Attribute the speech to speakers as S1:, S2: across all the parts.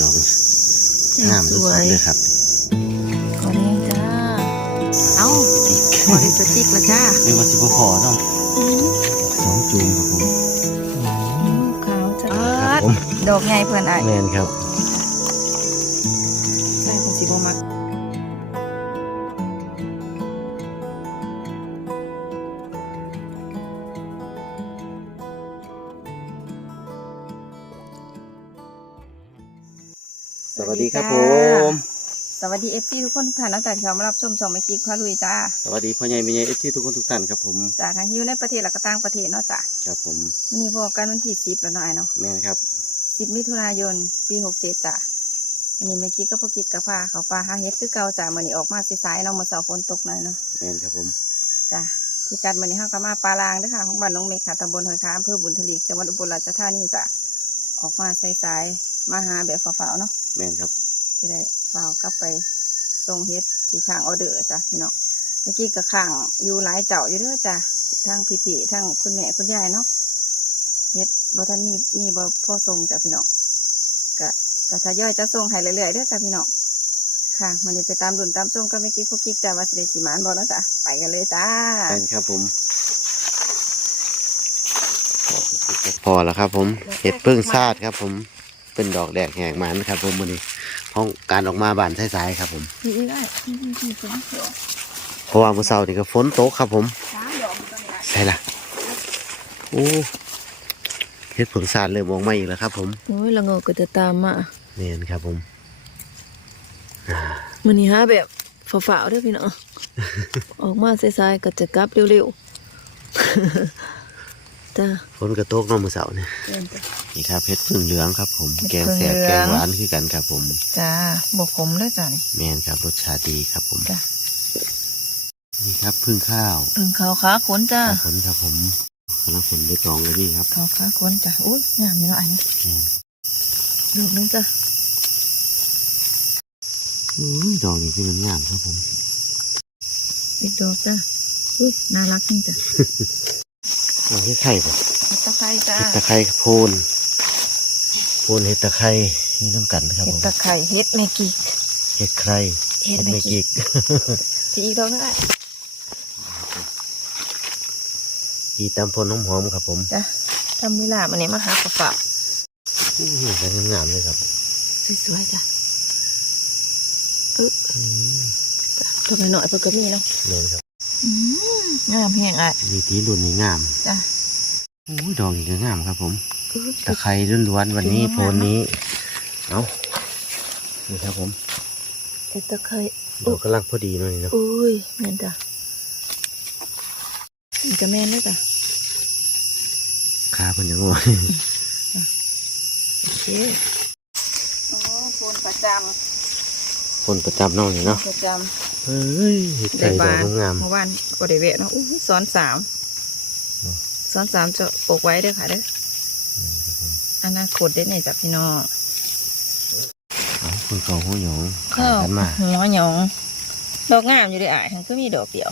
S1: ดอกงาม
S2: ส
S1: สุ
S2: ว
S1: ด
S2: ย
S1: ๆเลยครับ
S2: ก็เรียงจ้า เอ้า
S1: อีก
S2: พอได้สติ๊กแล้วจ้า
S1: เรียกว่าสิบพอเนาะสองจูมครับผม
S2: ขาวจ้า
S1: ครับผม
S2: ดอกไงเพื่อนไอ้
S1: แมนครับ
S2: ใส่คนสีบมัก
S1: ครับผม
S2: สวัสดีเอฟซีทุกคนทุกท่านนะแต่ที่เขามารับชมชมไม่กิ๊กพาลุยจ้า
S1: สวัสดีพ่อใหญ่แม่ใหญ่เอฟซีทุกคนทุกท่านครับผม
S2: จากทางที่อยู่ในประเทศและก็ต่างประเทศเนาะจ้ะ
S1: ครับผม
S2: วันนี้พบกันวันที่สิบแล้วเนาะไอ้เนาะ
S1: แมนครับ
S2: สิบมิถุนายนปีหกเจ็ดจ้ะวันนี้ไม่กิ๊กก็พอกิ๊กกับพาเขาปลาหาเฮ็ดคือเก่าจ้ะมื่อนี้ออกมาสายๆเนาะมื่อเสาร์ฝนตกหน่อยเนาะ
S1: แมนครับผม
S2: จ้ะที่กัดมื่อนี้ห้าก็มาปลาลางเด้วยค่ะของบ้านน้องเมฆค่ะตำบลหอยค้าอำเภอบุญทลีจังหวัดอุบลราชธานีจ้ะออกมาสายๆมาหาแบบฝ่าวๆเนาะ
S1: แมนครับ
S2: จะได้ฝ่าวกลับไปส่งเฮ็ดที่ข้างออเดอร์จ้ะพี่น้องเมื่อกี้ก็ข้างอยู่หลายเจ้าอยู่เด้อจ้ะทั้งพี่ๆทั้งคุณแม่คุณยายเนาะเฮ็ดบ่ทันมีมีบ่พอส่งจ้ะพี่น้องก็ก็ทยอยจะส่งให้เรื่อยๆเด้อจ้ะพี่น้องค่ะมันนี้ไปตามรุ่นตามส่งก็ไม่อกี้พวกกิ๊กจ้ะว่าสิได้สิหมานบ่เนาะจ้ะไปกันเลยจ้า
S1: แมนครับผมพอแล้วครับผมเห็ดเพิ่งซาดครับผม เป็นดอกแดกแหงมันครับ ผมวันนี้ห้องการออกมาบานสายๆครับ ผม
S2: พี่ได้พี่พี่พี่สองสอง
S1: เพราะว่าเมื่อเช้านี่ก็ฝนตกครับ ผม
S2: สามดอกมันก็ไม่ได้
S1: ใช่ละโอ้เห็ดเพิ่งซาดเริ่มมองมาอีกแล้วครับ ผม
S2: โอ้ยละงก็จะตามมา
S1: เนียนครับ ผม
S2: มันนี่ฮะแบบฝ่าวๆเด้อพี่น้องออกมาสายๆก็จะกลับเร็วๆ จ้า
S1: ฝนกระตกเน้องมือเสาเนี่ย
S2: เดินไป
S1: นี่ครับเห็ดพึ่งเหลืองครับ ผม
S2: เห็ด
S1: แกง
S2: ผึ้ง
S1: แสบ
S2: เหลือง
S1: แกงหวานคือกันครับผม
S2: จ้าบกขมเลยจ้านี่
S1: แมนครับรสชาติดีครับผม
S2: จ้ะ
S1: นี่ครับพึ่งข้าว
S2: พึ่งขาวขาขนจ้า
S1: ผลครับผมกำลังผลได้ตองเลยนี่ครับ
S2: ขาวขาขนจ้าอุ้ยงามนี่เนาะไอ้นะ
S1: แม่น
S2: ดอกนึงจ้า
S1: อุ้ยดอกนี้คือมันงามครับผม
S2: อีกดอกจ้าอุ้ยน่ารักจริงจ้ะ
S1: ดอกเห็ดไข่ป่ะ
S2: เห็ดตะไคร้จ้า
S1: เห็ดตะไคร้โพนโพนเห็ดตะไคร้นี่น้ำกันนะครับ
S2: เห็
S1: ผ
S2: ด
S1: ม
S2: ตะไคร้เห็ดเมกิก
S1: เห็ดไคร้
S2: เห็ด
S1: เห็ด
S2: เม
S1: เม
S2: กิ
S1: กิ
S2: ก
S1: ก
S2: ที่อีกดอกนึงไอ้
S1: ดีตามพลน้ำหอมครับผม
S2: จ้าทำเวลามันนี้มาหากระฝาก
S1: อู้หูแต่งามๆเลยครับ
S2: สวยๆจ้ะเออ
S1: อืม
S2: ดอกหน่อยๆเพื่อก็มีเนาะ
S1: แม่นครับ
S2: อืม งามแห้งอะ
S1: มีตีรุ่นนี้งาม
S2: จ้ะ
S1: อู้ยดอกนี้ก็งามครับ ผม
S2: เออ
S1: ตะไคร้ล้วนๆวันนี้
S2: สวยงาม
S1: โพนนี้ เอานี่ครับผม
S2: เห็ดตะไคร้
S1: ดอกกำลังพอดีหน่อยเนาะ
S2: อุ้ยแม่นจ้ะมันจะแม่นด้วยจ้ะ
S1: ขาเพิ่นยังงอ
S2: โอเคอ๋อโคนประจ
S1: คนประจำเน้องนี่ำเนาะ
S2: ประจ
S1: เฮ้ยเห็ดำไก่ดอกงาม
S2: เมื่อวานก็ได้เวะเนาะอุ้ยซ้อนสาม
S1: เนาะ
S2: ซ้อนสามจะปลูกไว้เด้อค่ะเด้ออนาคตได้เนี่ยจ้ะพี่น้อง
S1: ๆเอาคนเก่าหัวหยองขา
S2: ข้าว
S1: กันมา
S2: หัวหยองดอกงามอยู่ได้ออ่ายมันก็มีดอกเดียว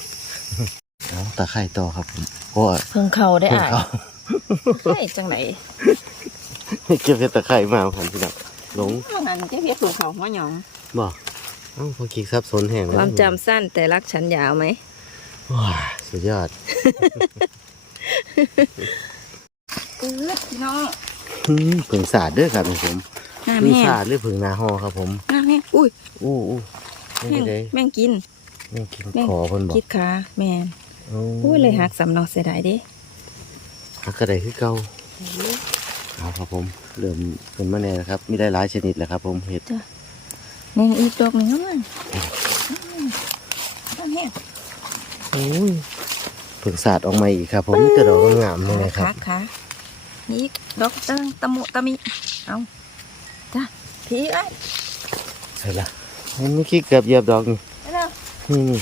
S1: เอาตะไคร้ต่อครับผมเพราะว่า
S2: เพิ่งเข้าได้
S1: เพิ่ง
S2: อ่าย
S1: เขา
S2: ใช่จังไหน
S1: เก็บเห็ดตะไคร้มาผมพี่น้องหลง
S2: ว่างั้นจะเพียรเพิ่งเข้าหัวหยอง
S1: บอก เอ้าพอกิกซับสนแห่ง
S2: ความจำสั้นแต่รักฉันยาวไหม
S1: ว้าสุดยอด
S2: เออพี่น้อง
S1: อืมผึ่งสาดเด้อครับผม
S2: งาม
S1: ผึ่ง
S2: แห้ง
S1: สาดหรือผึ่งนาฮอครับผม
S2: งามแห้งอุ้ย
S1: อู้อู้ไม่
S2: แม่ง
S1: ได้
S2: แม่งกิน
S1: ไม่กิน
S2: แม่ง
S1: ขอเพิ่นบอก
S2: คิดขาแม่น
S1: โอ้
S2: อุ้ยเลยหักสำเนาเสียดายเดิ
S1: หักกระไดคือเก่าเอาครับผมเริ่มเป็นมาแน่นะครับมีได้หลายชนิดแหละครับ ผมเห็ด
S2: นี่อีกดอกหนึ่งแล้วมันงามแห้ง
S1: โอ้ยผึ่งสาดออกมาอีกครับ ผมมีแต่ดอกงามๆเลยนะครับ
S2: ขาขานี่อีกดอกตังตะมุตะมิเอาจ้ะพี่ไอ้
S1: ใช่ละมันไม่คิดเกือบเหยียบดอกนี่
S2: ไปแล้ว
S1: นี่นี่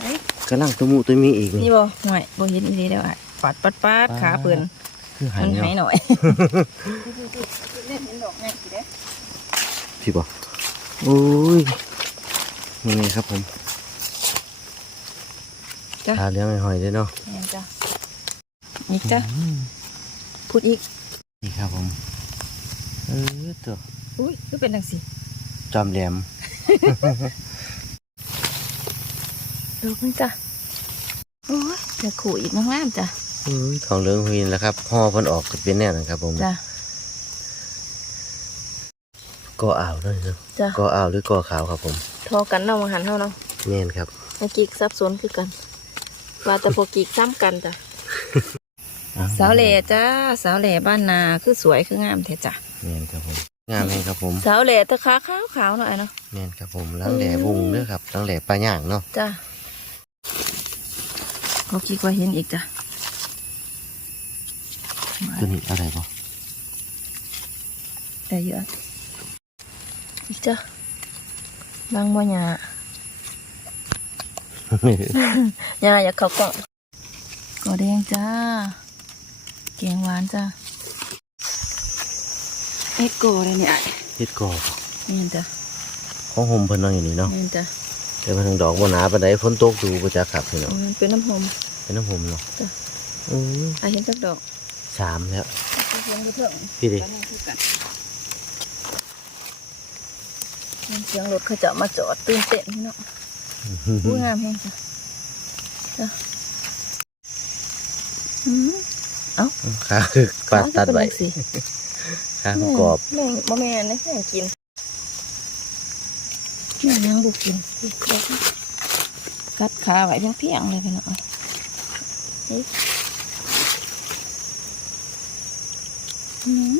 S2: ไอ้
S1: กำลังตัวมูตัวมีอีกนี่
S2: นี่บ่ห่วยบ่เห็นอีหลีเด้อไอ้ปัดปัดปัดขาเปื่น
S1: คือหา
S2: มั
S1: ย
S2: นหาย
S1: เนาะ
S2: หน่อยเล่นเห็นดอกแม่สิเด้
S1: พี่บอก โอ้ยนี่ไงครับผม
S2: จ้ะ
S1: ทาเลี้ยงไอ้หอยด้วยเนาะ
S2: แม่นจ้ะนี่จ้ะ
S1: อืม
S2: พูดอีก
S1: นี่ครับผมเออตัว
S2: อุ้ยคือเป็นจังซี่
S1: จอมแหลม
S2: ดอกนึงจ้ะโอ้ยจะขู่อีกงามๆจ้ะ
S1: อุ้ยทองเหลืองหุยนแล้วครับห่อเพิ่นออกก็เป็นแน่นะครับผม
S2: จ้ะ
S1: ก็อ่าวด้วยเนาะ
S2: จ้ะ
S1: ก็อ่าวหรือก็ขาวครับผม
S2: ทอกันเนาะมาหันเฮาเนาะ
S1: แน่นครับ
S2: เมื่อกี้ซับซ้อนคือกัน ว่าแต่พอกีกซ้ำกันจ้ะสาวเหล่จ้าสาวเหล่บ้านนาคือสวยคืองามแท้จ้ะ
S1: แน่นครับผมงามเลยครับผม
S2: สาวเหล่ตะขาขาวขาวๆหน่อยเนาะ
S1: แน่นครับผมล้างแหล่บุงเด้อครับล้างแหล่ปลาย่างเนาะ
S2: จ้ะพอกีกว่าเห็นอีกจ้ะ
S1: ตัวนี้อะไรบ่
S2: ได้เยอะ อีกจ้ะบางบ่หยาหยาอยากเข้ากล่องก็แดงจ้าแกงหวานจ้าเอ็กโกเลยเนี่ย
S1: เฮ็ดกอบ
S2: นี่จ้ะ
S1: ของห่มเพิ่นเนาะอย่างนี้เนาะ
S2: นี่จ้ะ
S1: แต่เพิ่นทางดอกบ่หนาปานใดฝนตกดูบ่จักครับพี่น้อง
S2: มันเป็นน้ำหอม
S1: เป็นน้ำห่มเนาะ
S2: จ้ะ
S1: อือ
S2: อาเห็นจักดอก
S1: สามแล้ว
S2: เลี้ยงไปเถอะ
S1: พี่ดิ
S2: กันนั่งคู่กันมัน เสียงรถเขาจะมาจอดตื่นเต้นพี่เนาะอู้งามแฮงจ้ะจ้ะอืม
S1: ขาคือปาดตัดไว้
S2: สิ
S1: ขาประกอบ
S2: แม่งบ่แม่นนะแม่งกินแม่งยังบุกินกัดขาไว้เพียงๆเลยพี่น้องเฮ้ยอืม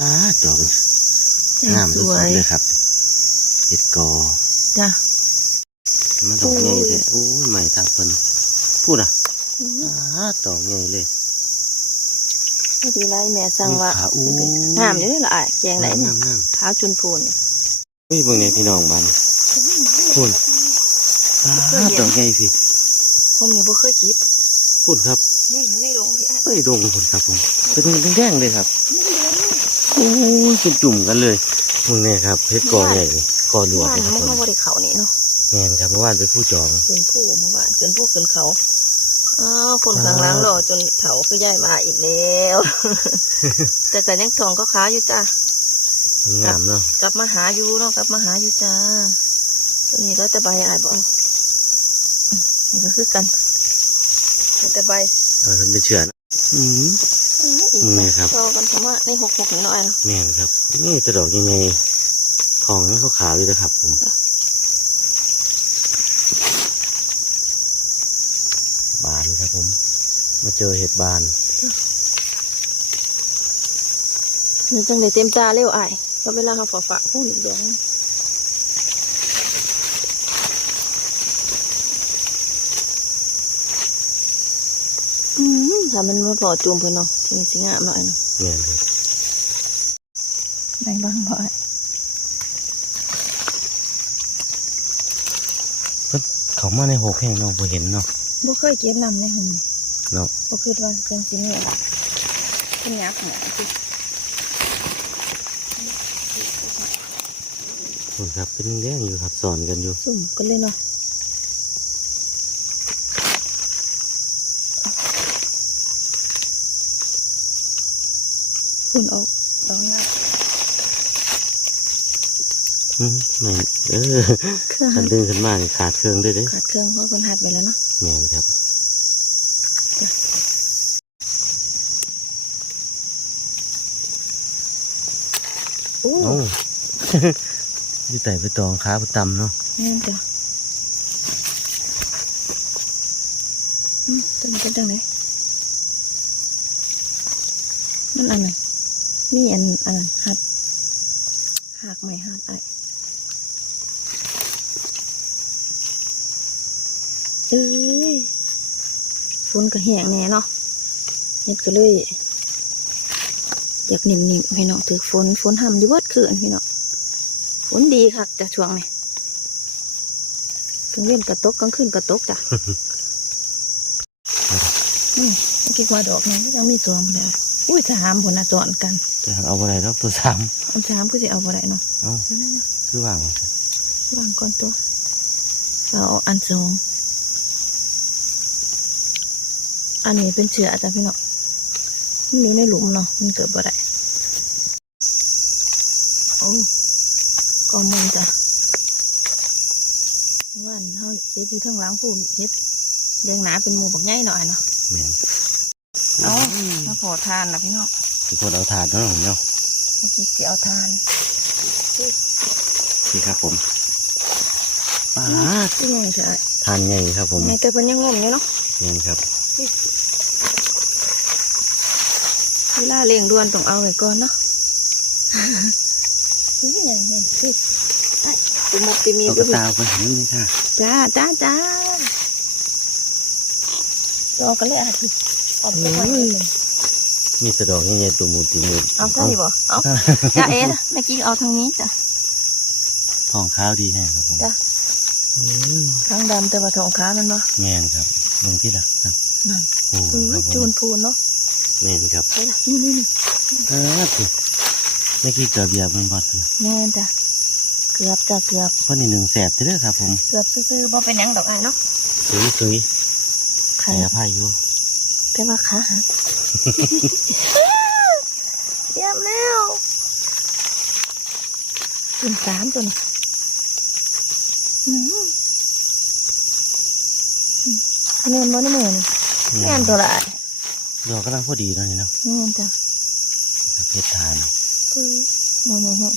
S1: อ่าดอกงาม
S2: ส
S1: สุ
S2: ว
S1: ด
S2: ย
S1: ๆเลยครับ เฮ็ดกอ
S2: จ้ะ
S1: มันดอกใหญ่
S2: โอ้ย
S1: แท้โอ้ยใหม่ทับเพิ่นพูดอะอ่าดอกใหญ่เลย
S2: พอดีไรแม่สั่งว่า
S1: ขาอู้
S2: งามอยู่นี่ล่ะอ้ายแจงไหน
S1: งามงาม
S2: ขาวจุนพูนเนี่ย
S1: เฮ้ยเบิ่งเนี่ยพี่น้องบ้านพูดอ่าดอกใหญ่พี่
S2: ผมเนี่ยบ่เคยกิบ
S1: พูดครับ
S2: นี่อยู่ในโรงพี่อ้าย
S1: ไปดงพูดครับผมเป็นแดงๆเลยครับโอ้ยเป็นจุ่มกันเลยมึงเนี่ยครับเพชรกอใหญ่นี่ กอหลวง
S2: ว่าน
S1: เลยครับ
S2: มัน
S1: ผม
S2: เข้าบ่ได้เขานี่เนาะ
S1: แมนครับเมื่อวานไปผู้จอง
S2: ขึ้นผู้เมื่อวานขึ้นผู้ขึ้นเขาอ้าวคนข้างหล่างรอจนเขาคือย่ายมาอีกแล้ว แต่ก็ยังทองก็ขาอยู่จ้า
S1: งามเนาะ
S2: กลับมาหาอยู่เนาะกลับมาหาอยู่จ้าตัวนี้แล้วแต่ใบอายบ่เอาอืมนี่ก็คือกันแล้วแต่ใบ
S1: เออมันเป็นเชือนะอืม
S2: อืมอีก
S1: มึงเนี่ยครับ
S2: รอกันผมว่าในหกหกหน่อยเนาะ
S1: แมนครับนี่จะดอกยังไง ทองนี่ขาวๆอยู่นะครับ ผมบานครับผม มาเจอเห็ดบาน
S2: นี่จังเลยเต็มตาเร็วอายก็เวลาเขาฝาฝาพูดอีกเดี๋ยวนะอืมถ้ามันมาพอจูมเพื่อนเนาะที่มันสิงามหน่อยเนาะ
S1: แมนครับ
S2: ไหนบ้างบ่อาย
S1: เขามาในหกแห่งเนาะพอเห็นเนาะ
S2: บ่เคยเก็บน้ำในหุ่มนี่
S1: เนาะ
S2: บ่คิดว่าจังสิเนี่ยขึ้นยักษ์หมอสิ
S1: คุณครับเป็นแดงอยู่ครับสอนกันอยู่
S2: สุ่มกันเลยเนาะคุณออกดอกงาม
S1: อืม ไม่เออ
S2: เครื่อง
S1: คันดึงขึ้นมานี่ขาดเครื่องด้วยเด้
S2: ขาดเครื่องเพราะคนหัดไปแล้วเนาะ
S1: แมนครับ
S2: โอ้
S1: เอ้าอยู่ไต่ไปตองขาไปตำเนาะ
S2: นี่จ้ะอืมตัวนี้เป็นจังไหนมันอันไหนนี่อันอันนั้นหัดหักไม่หัดไอเอ้ย ฝนก็แห้งแน่เนาะเฮ็ดก็เลยอยากนิ่มๆพี่น้องถือฝนฝนทำอยู่เบิดคืนพี่น้องฝนดีค่ะจะช่วงนี้กลางเว้นกระตกกลางคืนกระตกจ้ะอืมเมื่อกี้ว่าดอกนี้ยังมีสองเลยอุ้ยสามผลน่ะสอนกัน
S1: จะเอาอะไรดอกตัวสาม
S2: อันสามก็จะเอาอะไรเนาะ
S1: เอ้า
S2: เอานั่นนะ
S1: คือว่าง
S2: วางก่อนตัวเอาอันสอง อันนี้เป็นเชื้อจ้ะพี่เนาะมันอยู่ในหลุมเนาะมันเกิดบ่ได้โอ้ก็มึงจ้ะว่านเฮาเจ็บอยู่เทั้งหลังพูนเฮ็ดแดงหนาเป็นหมูบักใหญ่หน่อยเนาะ
S1: แม่น
S2: เอามาพอทานล่ะพี่น้อง
S1: ทุกคนเอาถาดเนาะผมเนาะ
S2: เมื่อกี้เกี่ยวทาน
S1: นี่ครับผมปาด
S2: ที่ไงจ้ะ
S1: ทานใหญ่ครับผม
S2: ไงแต่เพิ่นยังงมอยู่เนาะ
S1: แม่นครับ
S2: เวลาเลี้ยงด่วนต้องเอาไว้ก่อนเนาะนี่ไงเห็นสิไอ้ตุมุกติมี
S1: เอาก
S2: ด้
S1: ระ
S2: วย
S1: ตาไปเห็นนี่ค่ะ
S2: จ้าจ้าจ้าดอกกันเลยอะทีเอาไปทางนี้เลย
S1: มีแตะดอกใหญ่ๆตัวหมูตีมือ
S2: เอาเท่านี้บ่เอาจ้าเอ๋นะเมื่อกี้เอาทางนี้จ้ะ
S1: ทองข้าวดีแห้ครับผม
S2: จ้ะทางดำแต่ว่าทองขามันบ่
S1: แม่นครับลงที่ละครับ
S2: นั่น
S1: โอ้
S2: เออ
S1: ครับผม
S2: จูนพูนเนาะ
S1: แม่นครับ
S2: ไปละนี่นี่นี่
S1: เออสิไม่กี่เกือบเหยียบมันบอดนะ
S2: แม่นจ้ะเกือบจ้ะเกือบ
S1: เพราะนี่หนึ่งแสบเด้อครับ ผม
S2: เกือบซื่อๆบ่เป็นหยังดอกอะเนาะ
S1: สุยสุย
S2: ขา
S1: ให้อภัยอยู่
S2: แต่ว่าขาหักเยี่ยมแล้วจุนสามตัวนี้อืมอืมเงินบ่ในมือนี่งานตัวละอ้าย
S1: ดอกกำลังพอดีเนาะนี่เนาะ
S2: เงินจ้ะ
S1: เพชรทาน
S2: ปื้อหมูนี่ฮะ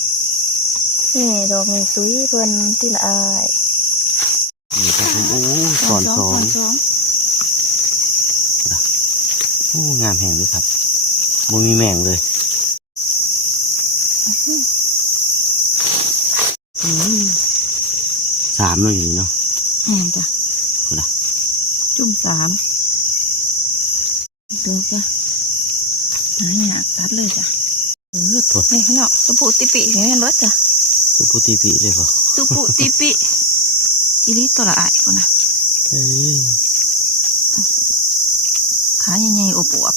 S2: นี่ดอกนี่สุยเพิ่นที่ละอาย
S1: นี่ครับผมโอ้สอนสอง
S2: สอง
S1: โอ้งามแห่งเลยครับบ่มีแมงเลยสามเลยอยู่นี่เนาะ
S2: แม่นจ้ะ
S1: พูดนะ
S2: จุ่มสาม ดูจ้ะหาอยากตัดเลยจ้ะเออ
S1: พูด
S2: นี่พี่น้องตุปุติปิเห็นไหมรถจ้ะ
S1: ตัวปูตีปีเลยป่ะ
S2: ตุปุติปิอีลิตัวละอายคนนะ
S1: เอ้ย
S2: ขาใหญ่ๆอบอวบ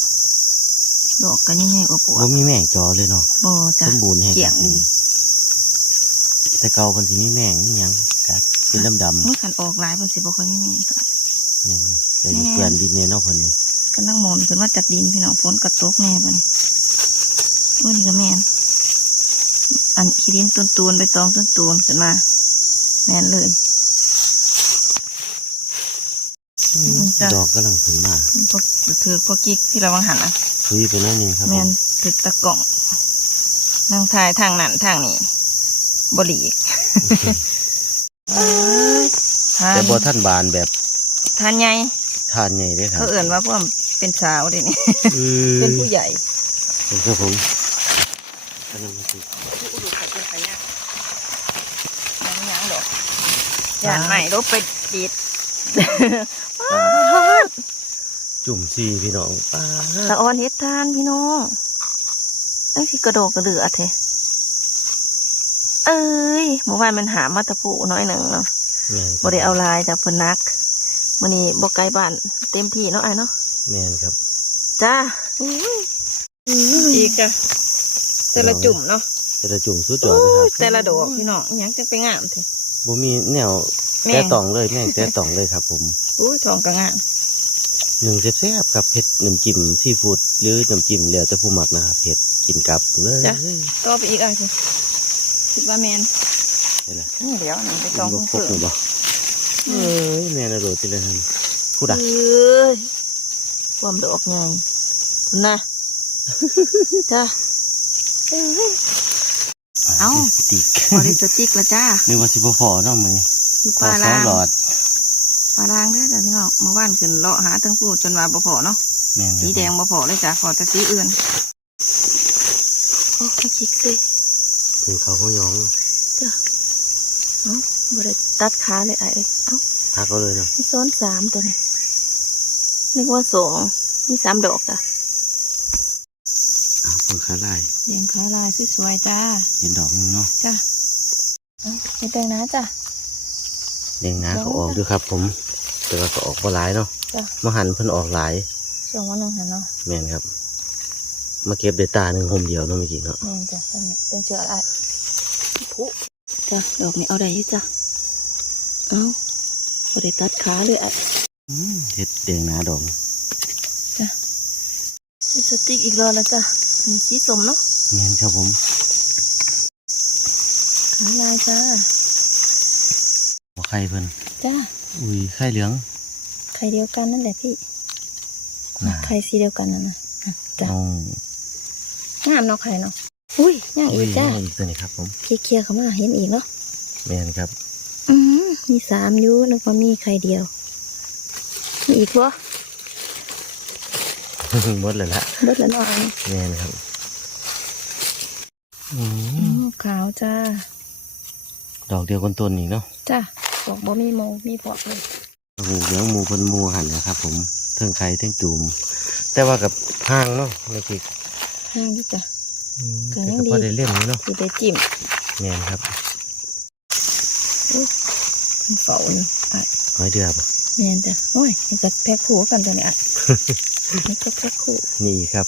S2: ดอกก็ใหญ่ๆอบอว
S1: บ่
S2: บ
S1: มีแมงจอเลยเนาะ
S2: โบจ้ะ
S1: สมบูรณ์แห่ง
S2: เกี่ยงดี
S1: แต่เก่ามันสิมีแมงนี่ยังครับเป็นดำดำ
S2: เมื่อขันออกหลายเป็นสิบค่อยมีแม่ก็
S1: ๆเนี่ยมาแต่นี่เปื่อนดินเนี่ยเนาะเพิ่นนี่
S2: ก็นั่งหมนขึ้นมาจากดินพี่น้องฝนกระตกแน่บัดนโอ้นี่ก็แม่นอันขี้ดินตุนตูนๆไปตองตุนตูนๆขึ้นมา แม่นเลยจ้ะ
S1: ดอกกำลังขึ้นมา
S2: พวกถือพวกกิ๊กที่เราวังหันอะ
S1: คุยไปหน้อยหนึงครับผ
S2: แม่น
S1: ม
S2: ถือตะกล่องนางทายทางนั้นทางนี้บหลีกทาน
S1: แต่บ่ท่านบานแบบ
S2: ทานใหญ่
S1: ทานใหญ่เด้อครับ
S2: เขาเอื่นว่าพวก เป็นสาวเดินี่
S1: อืม
S2: เป็นผู้ใหญ่
S1: เป็นครับผมอันนี้มันสิ
S2: ผู้อุดมเขาเป็นขยะยังยังดอกยานใหม่รบไปดีด
S1: จุ่มซีพี่น้องป้า
S2: ตะออนเฮ็ดทานพี่น้องไอ้ที่กระโดกกระเดือแท้เอ้ยเมื่อวานมันหามาตะปูน้อยหนึ่งเนาะ
S1: แม่น
S2: บ่ได้เอาลายจากเพิ่นนักมื้อนี้บ่ไกลบ้านเต็มที่เนาะไอ้เนาะ
S1: แม่นครับ
S2: จ้าอุ้ยอีกจ้ะแต่ละจุ่มเนาะ
S1: แต่ละจุ่มสุดยอดเลยครับ
S2: แต่ละดอกพี่น้องอิหยังจะไปงามแท้
S1: บ่มีแนว
S2: แม่
S1: แต่ต่องเลยแม่งแต่ต่องเลยครับ ผม
S2: อุ้ยทองก็งาม
S1: หนึ่งแซ่บๆครับเผ็ดน้ำจิ้มซีฟู้ดหรือน้ำจิ้มแล้วแต่ผู้มักนะครับเผ็ดกินกับเลย
S2: จ้ะต่อไปอีกอะสิคิดว่าแมน
S1: นี่แหละ
S2: นี่เดี๋ยวนี่ไปจ
S1: ต้
S2: อ
S1: องง
S2: เพิ่ง
S1: พก
S2: เพิ่
S1: ห
S2: ง
S1: รือบ่เอ้ยแม่น่ะโดดจิเลยท่านพูดอะ
S2: เอ้ย ความดอกไงคุณนะจ้าเอ้ยเอ้า
S1: ติก
S2: บริสติกละจ้า
S1: นึกว่าสิบ่พอเนาะมื้อนี้
S2: อยู่
S1: พ
S2: ป
S1: อ
S2: ลา
S1: สอ
S2: ลางง
S1: หลอด
S2: ปลาลางเด้อจ้ะพี่น้องเมื่อวานขึ้นเลาะหาทั้งผู้จนว่าบ่พอเนาะ
S1: แม่น
S2: สีแดงบ่พอเลยจ้ะพอแต่สีอื่นโอ้ยคิกสิ
S1: คือเขาเขายอง
S2: เอ้าบ่ได้ตัดขาเลยไอ้เอ้ยเอ้า
S1: หักเขาเลยเนาะ
S2: มีซ้อนสามตัวนี้ นึกว่าสองมีสามดอกจ้ะ
S1: อ้าวเพิ่งขาลาย
S2: เลี้ยงเขาลายสวยๆจ้า
S1: เห็นดอกหนึงเนาะ
S2: จ้าเอาไปแต่งนะจ้ะ
S1: แดงหนาเขาออกด้วยครับ ผม แต่ว่าก็ออกบ่หลายเนาะ
S2: จ้ะ
S1: มาหันเพิ่นออกหลาย
S2: ช่วงวันหนึ่งหันเนาะ
S1: แม่นครับ มาเก็บด้วยตาหนึ่งห่มเดียวเนาะเมื่อกี้เนาะ
S2: นี่นจ้ะเป็นเป็นเชืออะไรผู้จ้ะดอกนี้เอาได้อยี่จ้ะเอาพอได้ตัดขาเลยอะ
S1: อืม เห็ดแดงหนาดอก
S2: มีสติ๊กอีกรอแล้วจ้ะอันนี้สีสมเนาะ
S1: แม่นครับผม
S2: ขายลายจ้า
S1: หัวไข่เพิ่น
S2: จ้า
S1: อุ้ยไข่เหลือง
S2: ไข่เดียวกันนั่นแหละพี่
S1: น่ะ
S2: ไข่สีเดียวกันนั่นนะอะจ้า
S1: เอา
S2: งามเนาะไข่เนาะอุ้ยย่าง
S1: อุ้
S2: อี
S1: ย
S2: กจ้า
S1: เอาอีกตัวนี้ครับผม
S2: เคลียร์ๆเข้ามาเห็นอีกเนาะ
S1: แม่นครับ
S2: อืมมีสามอยูนึกว่ามีไข่เดียวมี อีกวะ
S1: หมดเลยละ
S2: เบิดละหน่อย
S1: แม่นครับอื
S2: อื
S1: ม
S2: มขาวจ้า
S1: ดอกเดียวกันต้นนี่เนาะ
S2: จ้าบอกบ่มีโมมีพวกเลย
S1: โอ้โหเหลืองหมูเพิ่นหมูหันนะครับ ผมเทิงไข่เทิงจูมแต่ว่ากับห้างเนาะในพริก
S2: ห้างดิจ้ะ
S1: อืม
S2: ก็
S1: แต่
S2: ยัง
S1: ก็
S2: ดี
S1: พอได้เล่มอยู่เนาะ
S2: สิได้จิ้ม
S1: แม่นครับ
S2: เป็นเฝ้าอยู่อะ
S1: น้อยเดือบ
S2: แม่นจ้ะโอ้ยนี่ก็แพ็คคู่กันจ้ะเนี่ยอะนี่ก็แพ็คคู่
S1: นี่ครับ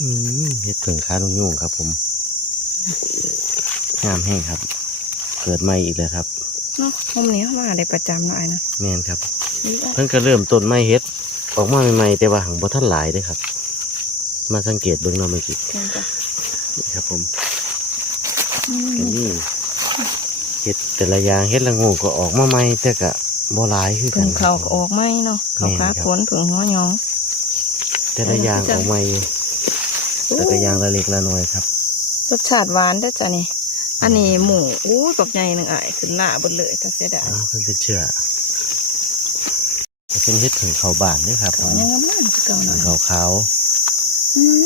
S1: อืมเห็ดเผิงขาลงยุ่งครับ ผมงามแห้งครับ เกิดใหม่อีกแล้วครับ
S2: เนาะมุมนี้เข้ามาได้ประจำหน่อยนะ
S1: แม่นครับ
S2: นี่อะ
S1: เพิ่นก็เริ่มต้นไม้เฮ็ดออกมาใหม่ๆแต่ว่าหังบ่ทันหลายเด้อครับ มาสังเกตเบิ่งเนาะเมื่อกี้
S2: แม่นจ้ะ
S1: นี่ครับ ผม
S2: อืม
S1: ก็นี่เฮ็ดแต่ละอย่างเฮ็ดละโงูก็ออกมาใหม่แต่ก็ บ่หลายคือกั
S2: เพิ่
S1: น
S2: งเขาก็ออกไหมเนาะเขา
S1: แม่นครั
S2: ขา
S1: บ
S2: ขนเพิ่งหัวหยอง
S1: แต่ละอย่างออกใหม่อยู่แต่ก็อย่างละเล็กละน้อยครับ
S2: รสชาติหวานเด้อจ้ะนี่ อันนี้หมูอู้กับใหญ่หนึ่งอ่ายขึ้นหน้าเบนเลยถ้าเสียดาย
S1: อ้าวเพิ่นเป็นเชื้อจะเป็นเฮ็ดเผิงเข้าบ้านเด้อครับผ
S2: เขา
S1: ม
S2: ยังงามๆคือเก่าหน่อย
S1: ขาวขาว
S2: อืม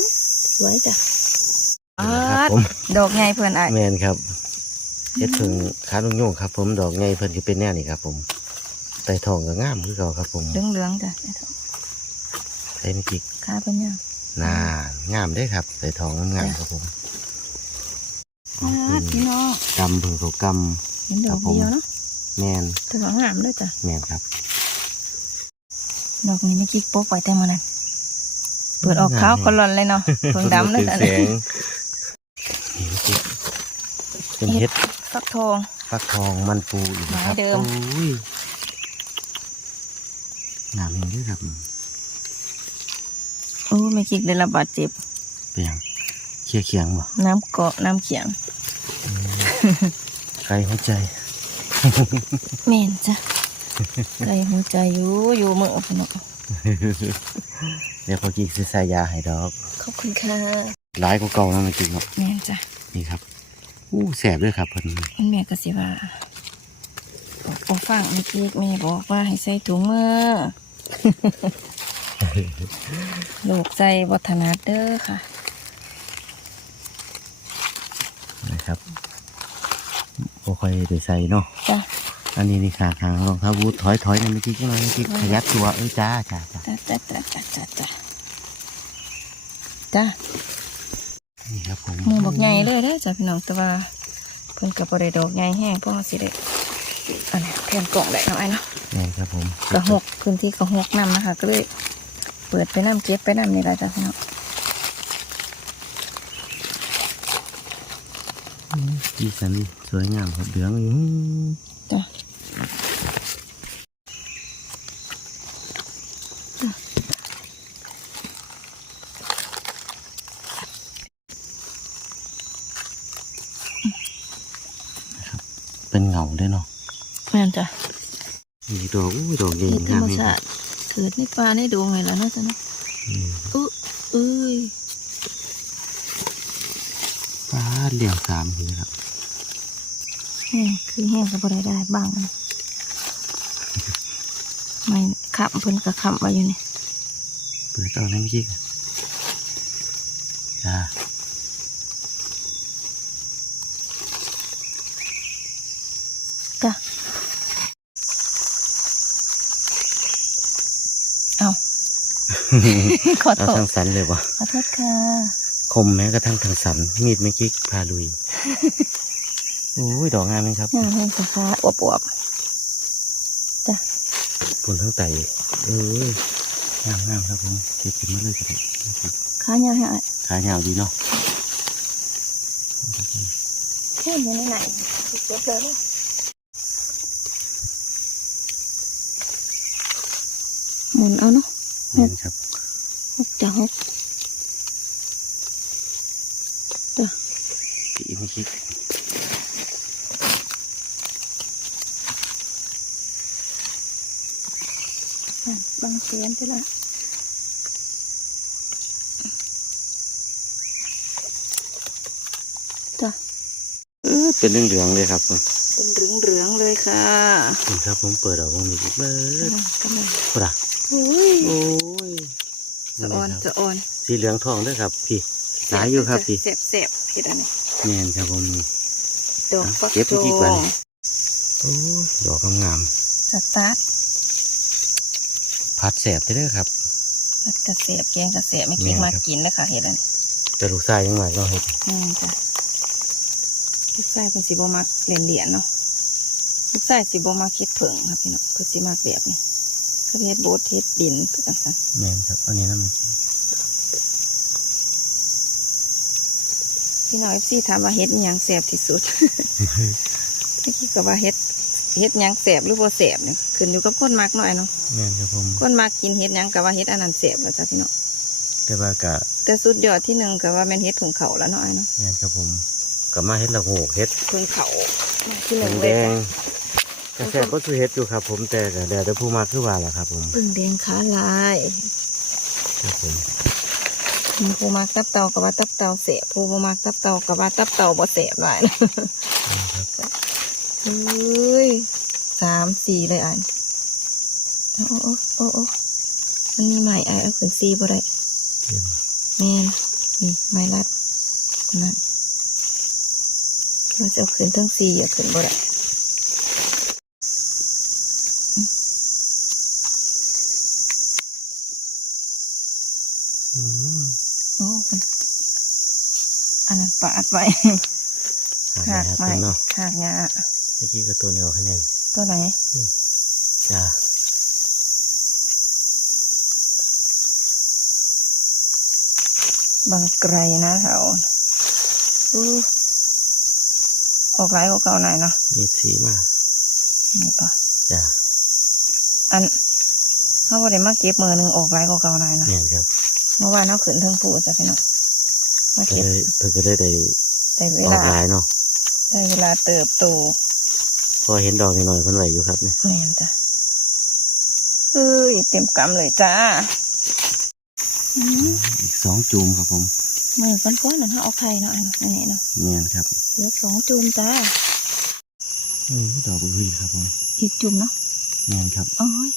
S2: สวยจ้ะ
S1: ๆนี่นะครับผม
S2: ดอกใหญ่เพื่อนอ่าย
S1: แมนครับเฮ็ดเผิงขาลงโยงครับ ผมดอกไงเพิ่นสิเป็นแน่นี่ครับ ผม ไต่ทองก็งามคือเก่าครับผม
S2: เหลืองๆจ้ะ
S1: ไต่นี่จิก
S2: ขาเพิ่นยาว
S1: น่างามเด้อครับไต่ทองงามๆครับผม
S2: อ่าพี่น้อง
S1: กำเพิ่งเขาก
S2: เห็นด
S1: ครั
S2: อบก
S1: ผม
S2: เดียวเนาะำ
S1: แมน
S2: แต่ว่างามด้วยจ้ะ
S1: แมนครับ
S2: ดอกนี้ไม่คิดโป๊กไว้แต่เมื่อนั้นเปิดออกขาวคนหล่อนเลยเนาะเพิ่งดำเลย
S1: ป็
S2: จ้ะ
S1: นแสงนี่จิกเป็นเฮ็ด
S2: ฟักทอง
S1: ฟักทองมันปูอีกนะครับ
S2: ไม้เดิม
S1: โอ้ย งามจริงๆครับ
S2: โอ้ไม่คิดได้รับบาดเจ็บ
S1: เปียงเคียเคียงบ่
S2: น้ำเกาะน้ำเขียง
S1: ไกลหัวใจ
S2: แม่นจ้ะใจหัวใจอยู่อยู่เมืองพี่น้อง
S1: เดี๋ยวพอกินซื้อสายยาให้ดอก
S2: ขอบคุณค่ะ
S1: หลายกว่าเก่าแล้วมันจริงครับ
S2: แม่นจ้ะ
S1: นี่ครับอู้แสบด้วยครับเพิ่น
S2: มันแม่ก็สิว่า บอกบอกฟังเมื่อกี้แม่บอกว่าให้ใส่ถุงมือ ลูกใส่วัฒนัดเด้อค่ะ
S1: นะครับบ่ค่อยได้ใส่เนาะ
S2: จ้ะ
S1: อันนี้นี่ขาทางรองเท้าบูทถอยถอยๆหนะเมื่อกี้จังเลยเมื่อกี้ขยับตัวเอ้ยจ้าจ้าจ้า
S2: จ้ะจ้ะจ้ะจ้ะจ้ะจ้ะจ้ะ
S1: นี่ครับผม
S2: หมูบอกใหญ่เลยเด้อจ้ะพี่น้องแต่ว่าเพิ่นกับบริดอกใหญ่แห้งเพราะว่าสิได้ อันนี้แผ่นกล่องได้หน่อยเนาะ
S1: นี่ครับผม
S2: กระหกพื้นที่กระหกน้ำนะคะ ก็เลยเปิดไปน้ำเก็บไปน้ำนี่แหละจ้ะพี่น้อง
S1: ดีสันสวยงามครับเหลืองอยู่
S2: จ้ะจ้ะ
S1: เป็นเงาด้วยเนาะ
S2: แม่นจ้ะ
S1: มี ดอกอู้ดอกใหญ่
S2: เห็ดธรงา
S1: รม
S2: ม
S1: เลย
S2: ชาติเกิดในป่าในดงไงล่ะเนาะจ้ะเนาะ
S1: อืม
S2: อุ๊เอ้ย
S1: ฟ้าเหลี่ยมสามทีครับ
S2: แห้งคือแห้งก็บ่ได้ได้บ้างนะไม่ขับเพิ่นก็ขับไว้อยู่นี่
S1: เปิดเอาน้ำยิกจ้า
S2: จ้ะเอา ขอ
S1: เอา
S2: โทษ
S1: ทางสันเลยวะ
S2: ขอโทษค่ะ
S1: คมแม้กระทั่งทางสัน มีดไม่กิ๊กพาลุยโอ้ยดอกงามไหมครับ
S2: งามแห้งฟ้าอวบอวบจ้ะ
S1: ผลทั้งไตเอ้ยงามงามครับผมเก็บกินมาเลยครับ
S2: ขายาวให้อะ
S1: ขายาวดีเนาะ
S2: เฮ้ยอยู่ในไหนเก็บเลยเนาะหมุนเอาเนาะ
S1: นี่นครับ
S2: กจะหก
S1: จ้ะปีมาคิด
S2: บางเสียนไปละจ้ะ
S1: เออเป็นเหลืองเลยครับ
S2: เป็นเหลืองเหลืองเลยค่ะ
S1: นี่ครับผมเปิดออกมาอีกเบิร์ด
S2: กรำลังโอ้ย
S1: โอ้ย
S2: จะอ่อน
S1: นี่ครับ
S2: จะอ่อน
S1: สีเหลืองทองเด้วยครับ พี่หลายอยู่ครับพี่
S2: เสบเสบๆเห็ดอันนี้
S1: แม่นครับผมนี่
S2: ดอกฟัก
S1: เก็บ
S2: โจ
S1: อีกวันโอ้ยดอกงาม
S2: สตาร์ท
S1: ๆพัดแสบไปเด้อครับ
S2: ผัดกระเสบแกงกระเสบไม่กิน
S1: แม่น
S2: มา
S1: ครับ
S2: กินเลยค่ะเห็ดอันนี้
S1: จะลูกชายยังไงก็เห็ด
S2: อืมจ้ะลูกไส้เป็นสีโบมักเหรียญเหรียญๆเนาะลูกไส้สีโบมักเฮ็ดเผิงครับพี่เนาะเพื่อสีมากแบบนี้ก็ เฮ็ดโบดเฮ็ดดินคือจังซั่น
S1: แม่นครับอันนี้น้ำมัน
S2: พี่น้องเอฟซีถามว่าเฮ็ดอิหยังแสบที่สุดเมื่อกี้ก็ว่าเฮ็ดเฮ็ดหยังแสบหรือบ่แสบเนี่ยขึ้นอยู่กับคนมักหน่อยเนาะ
S1: แม่นครับผม
S2: คนมักกินเฮ็ดหยังก็ว่าเฮ็ดอันนั้นแสบแล้วจ้ะพี่น้อง
S1: แต่ว่ากะ
S2: แต่สุดยอดที่หนึ่งก็ว่าแม่นเฮ็ดถุงเขาแล้วเนาะไอ้เนาะ
S1: แม่นครับผมกับมาเฮ็ดละโงกเฮ็ด
S2: ถุงเขาที่หนึ่ง
S1: แด
S2: เลย
S1: ง
S2: จ้ะ
S1: กระแสก็คือเฮ็ดอยู่ครับ ผมแต่กะแดดแต่ผู้มาคือว่าล่ะครับ ผม
S2: พึ่งแดงขาลาย
S1: ครับผม
S2: ผู้มักตับเต่ากับว่าตับเต่าเสบผู้บ่มักตับเต่ากับว่าตับเต่าบ่เสบหลายนะ
S1: ครับ
S2: เฮ้ยสามสี่เลยอ่านโอ้โอ้โอ้โอ้มันมีใหม่ไอ้เอาขึ้นสี่บ่ได้
S1: เห็นบ่
S2: แม่นนี่ไม้รัดนั่นว่าจะเอาขึ้นทั้งสี่เอาขึ้นบ่ได้
S1: อืม
S2: โอ้มันอันนั้น ปาดไว้
S1: หา
S2: หาก
S1: ได้
S2: ไม้
S1: ครับเนาะ
S2: หากงา
S1: เมื่อกี้ก็ตัวนี้ออกคะแนน
S2: ตัวไหน
S1: จ้า
S2: บางไกรนะแถวอู้ออกหลายกว่าเก่าหน่อยเนาะ
S1: มีดสีมาก
S2: นี่ปะ
S1: จ้า
S2: อันเขาบ่ได้มาเก็บมือหนึ่งออกหลายกว่าเก่าหน่อยเนาะ
S1: แม่นครับ
S2: เมื่อวานเขาขึ้นเทิงปูจ้ะพี่น้อง มา
S1: ก็
S2: เก็บ
S1: เลยเพิ่นก็เลยได้
S2: ได้เว
S1: ออก
S2: ลา
S1: หลายเนาะ
S2: ได้เวลาเติบโต
S1: พอเห็นดอกนิดหน่อยๆเพิ่นไหวอยู่ครับเนี่ย
S2: แม่นจ้ะเฮ้ยเต็มกำเลยจ้าอืม
S1: อีกสองจูมครับผม
S2: มือก้อนๆนั่นเขาเอาไข่เนาะอันอันนี้เนาะ
S1: แม่นครับ
S2: เหลือสองจุ่มจ้า
S1: อืมดอกอุ้ยครับผม
S2: อีกจุ่มเนาะ
S1: แม่นครับ
S2: โอ้ย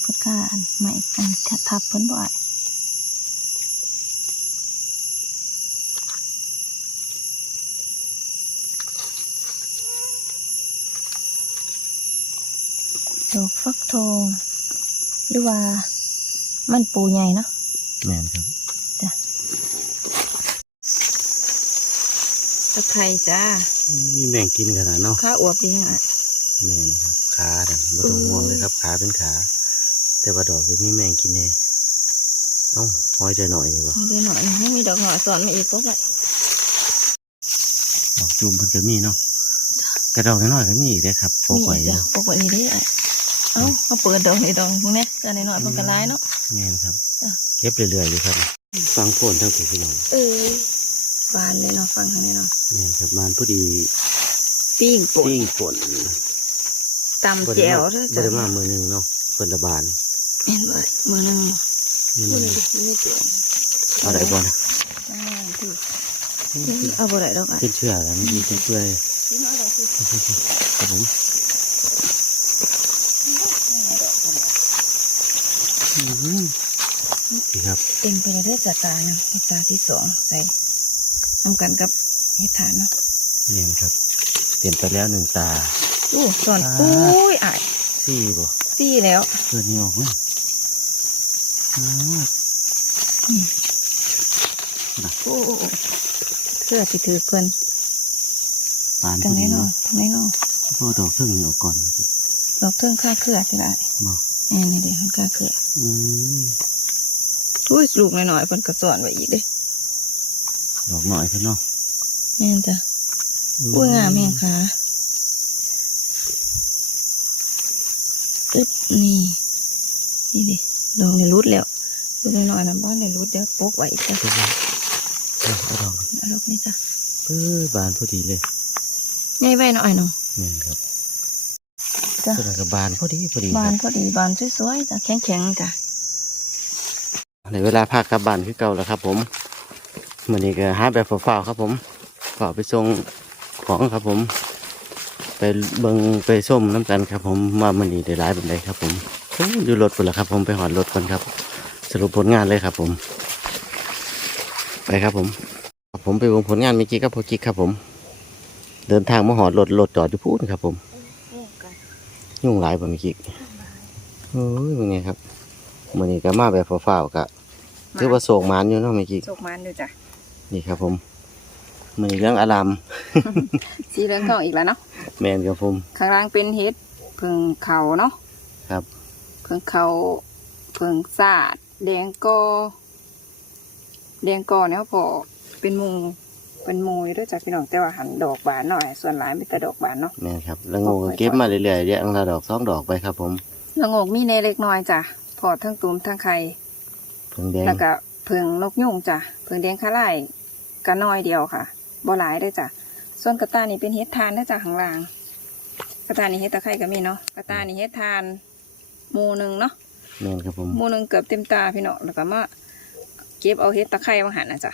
S2: เพุทธาอันใหม่อันทับเพิ่นบ่อย ดอกฟักทอง หรือว่ามันปูใหญ่เนาะ
S1: แม่นครับ
S2: ตะไคร้จ้า
S1: อืมมีแมงกินขนาดเนาะ
S2: ข้าอวบดีอะ
S1: แม่นครับขาดันบ่ต้องห่วงเลยครับ ขาเป็นขา แต่ว่าดอกคือมีแมงกินแน่เอ้าห้อยใจหน่อยนี่บ่
S2: เอาได้หน่อยไม่มีดอกหน่อยสอนมาอีกปุ๊บเลย
S1: ดอกจูมเพิ่นก็มีเนาะกระดอกน้อยๆก็มีอีกเด้อครับโปกไว้อ
S2: จ้ะ
S1: ยู่
S2: ปกไว้นี่ได้อะ เอ้าเอาเปิดดอกนี่ดอกพวกนี้แต่ในหน่อยๆมันก็ร้ายเนาะ
S1: แม่นครับ
S2: จ้ะ
S1: เก็บเรื่อยๆอยู่ครับฟังโคนทั้งพี่น้อง
S2: เออบานเลยเนาะฟังทางนี้เนาะ
S1: แม่นครับบ้านพอดี
S2: ปิ้งป่น
S1: ปิ้งป่น
S2: ตำแจ่วด้วย
S1: บ่
S2: จ้ะ
S1: ได้มามือหนึงเนาะเปิดระบาด
S2: เห็นบ่มือหนึ่ง
S1: นี่
S2: มื
S1: มั
S2: อนหนึ่งมันไม่เจ๋ง
S1: เอาได้บ่นะ
S2: ข้างล่างที่เอาบ่ได้ดอกอะ
S1: เป็นเชื่อแล้วมันมีเชื่อ
S2: ที่น้อยดอกที่
S1: ครับผมอืม นี่ครับ
S2: เต็มไปเลยเด้วยจ้ะตาเนาะตาที่สองใส่ทำกันกับเห็ดฐานเนาะ
S1: เนี่ยครับเปลี่ยนไปแล้วหนึ่งตา
S2: อู้สอน
S1: อ่า
S2: อุ้ยอาย
S1: สี่บ่
S2: ซี่แล้ว
S1: เพื่อนนี่ออกมั้ยอ้าว
S2: โอ้โอ้โอ้เพื่อที่ถือเพิ่น
S1: ปาน
S2: ทาง
S1: พอ
S2: ไหน
S1: ดี
S2: เนาะ
S1: เนาะ
S2: ทางไหนเนาะ
S1: พอดอกเครื่องนี้ออกก่อน
S2: ดอกเทิงค่าเครือที่ไร
S1: บ่
S2: แอนนี่เด็กค่าเครือ
S1: อืม
S2: อุ้ยลูกน้อยๆเพิ่นก็สอนไว้อีกเด้
S1: ดอกหน่อยเพิ่นเนาะ
S2: แม่นจ้ะอุ้ยงามแม่งค่ะอึ๊บนี่ นี่ดิดอกนี่รุดแล้วลูกน้อยๆนะบ้านนี่รุดเดี๋ยวปกไว้อีกจ้ะ
S1: เพิ่นว่าเอาเอาดอก
S2: เอาดอกนี่จ้ะ
S1: เออบานพอดีเลย
S2: ใหญ่ไว้หน่อยเนาะ
S1: แม่นครับ
S2: จ้ะ
S1: ตัวนั้นก็บานพอดีพอดี
S2: บานพอดีบานสวยๆจ้ะแข็งๆจ้ะ
S1: ในเวลาพักกลับบ้านคือเก่าแล้วครับ ผมมื้อนี้ก็หาแบบเฝ้าๆครับ ผมก็ไปส่งของครับ ผม ไปเบิ่งไปส้มน้ำกันครับ ผมว่ามื้อนี้ได้หลายปานใดครับ ผมโอ้อยู่รถพุ่นล่ะครับ ผมไปหอดรถก่อนครับ สรุปผลงานเลยครับ ผม ไปครับผมครับผมไปวงผลงานเมื่อกี้กับพ่อกิ๊กครับ ผม เดินทางมาหอดรถรถจอดอยู่พูนครับ ผม ยุ่งหลายบ่เมื่อกี้โอ้ยเป็นไงครับมื้อนี้ก็มาแบบฝ้าวๆกะถือว่าโศกหมานอยู่เนาะเมื่อกี้
S2: โชคมันอยู่จ้ะ
S1: นี่ครับผมมื้อนี้เรื่องอาราม
S2: สีเหลืองทองอีกแล้วเนาะ
S1: แมนครับผม
S2: ข้างล่างเป็นเฮ็ดเพิงเขาเนาะ
S1: ครับ
S2: เพิงเขาเพิงสาดแดงกอแดงกอเนี่ยพอเป็นหมู เป็นหมูอยู่ด้วยจ้ะพี่น้องแต่ว่าหันดอกบานหน่อย ส่วนหลายมีแต่ดอกบานเนาะ
S1: แมนครับแล้วงูก็เก็บมาเรื่อยๆเดี๋ยวอังละดอกสองดอกไปครับ ผม
S2: ละโงกมีในเล็กน้อยจ้ะพอทั้งตูมทั้งไข่
S1: เพิ่งแดง
S2: แล้วก็เพิงนกยุงจ้ะเพิงแดงคาไล่ก็น้อยเดียวค่ะบ่หลายเด้วยจ้ะส่วนกระตายนี่เป็นเฮ็ดทานนะจ้ะข้างล่าง กระตายนี่เฮ็ดตะไคร่ก็มีเนาะกระตายนี่เฮ็ดทานหมูหนึ่งเนาะ
S1: แมนครับผม
S2: หมูหนึ่งเกือบเต็มตาพี่เนาะแล้วก็มาเก็บเอาเฮ็ดตะไคร่มาหันนะจ้ะ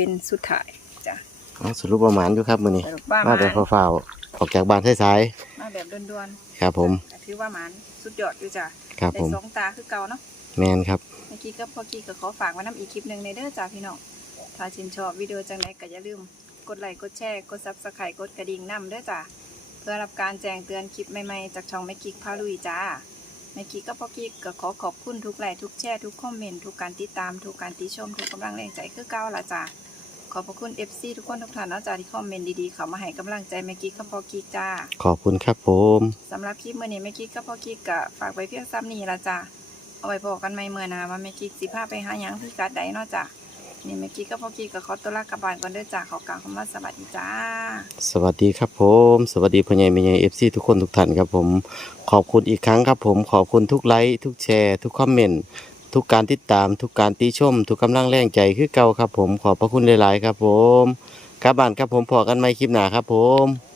S2: เป็นสุดท้ายจ้ะ
S1: เอาสรุปประมาณอยู่ครับมื้อนี้
S2: สรุปว่า
S1: มา
S2: มา
S1: แบบฝ้าวๆออกจากบ้านสาย
S2: มาแบบด่วน
S1: ๆครับผม
S2: ๆก็ถือว่ามันสุดยอดอยู่จ้ะ
S1: ครับ
S2: ได้
S1: ผม
S2: สองตาคือเก่าเนาะ
S1: แมนครับ
S2: เมื่อกี้ก็พอกี้ก็ขอฝากไว้น้ำอีกคลิปหนึ่งในเด้อจ้าพี่น้องถ้าชื่นชอบวิดีโอจังไดก็อย่าลืมกดไลค์กดแชร์กดซับสไครต์กดกระดิ่งนำเด้อจ้าเพื่อรับการแจ้งเตือนคลิปใหม่ๆจากช่องแม่กิ๊กพาลุยจ้าแม่กิ๊กก็พอกิ๊กก็ขอขอบคุณทุกไลค์ทุกแชร์ทุกคอมเมนต์ทุกการติดตามทุกการติชมทุกกำลังแรงใจคือเก่าละจ้า ขอบพระคุณ FC ทุกคนทุกท่านเนาะจ้าที่คอมเมนต์ดีๆเข้ามาให้กำลังใจแม่กิ๊กก็พอกิ๊กจ้า
S1: ขอบคุณครับผม
S2: สำหรับคลิปมื่อนี้แม่กิ๊กกับพ่อกิ๊กกะฝากไว้เพียงซ้ำนี้ละจ้ะเอาไว้พอกันใหม่เมื่อหนาว่าแม่กิ๊กสิพาไปหาหยังที่กัดใดเนาะจ้ะนี่แม่กิ๊กกับพ่อกิ๊กก็ขอตัวลากลับบ้านก่อนเด้อจ้ะขอกล่าวคำว่าสวัสดีจ้า
S1: สวัสดีครับผม สวัสดีพ่อใหญ่แม่ใหญ่ FC ทุกคนทุกท่านครับผม ขอบคุณอีกครั้งครับผม ขอบคุณทุกไลค์ทุกแชร์ ทุกคอมเมนต์ ทุกการติดตามทุกการติชม ทุกกำลังแรงใจคือเก่าครับผมขอบพระคุณหลาย ๆ ครับผมกลับบ้านครับผมพอกันไหม่คลิปหนาครับผม